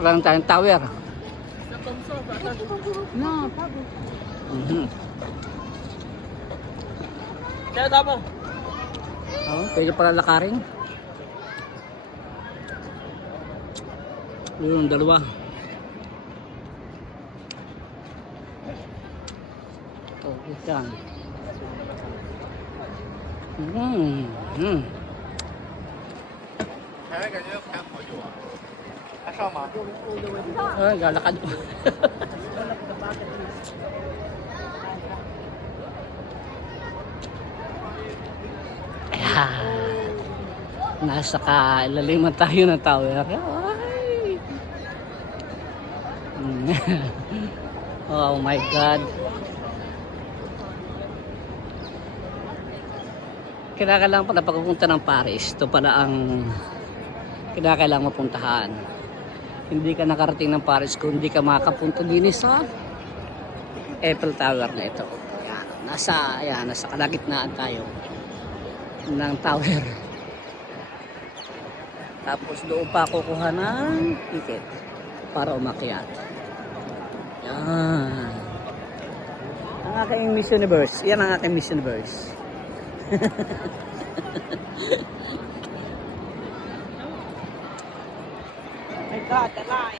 Lang tayong tower. No, Pablo. Kaya tama. Oh, pwede pala lakarin. Yung dalawa. Oh, ikan. Mm. 台湾感觉要排好久啊，还上吗？ Ay, galakad. Ayan. Nasa kailaliman tayo ng tower. Ay. Oh my God. Kinakailangan pala pagpupunta ng Paris. Ito pala ang kinakailangan mapuntahan. Hindi ka nakarating ng Paris kung hindi ka makapunta din sa Eiffel Tower na ito. Ayan, nasa kalagitnaan tayo ng tower. Tapos doon pa kukuha ng ticket para umakyat. Yan. Ang aking Miss Universe. Yan ang aking Miss Universe. My God, the line.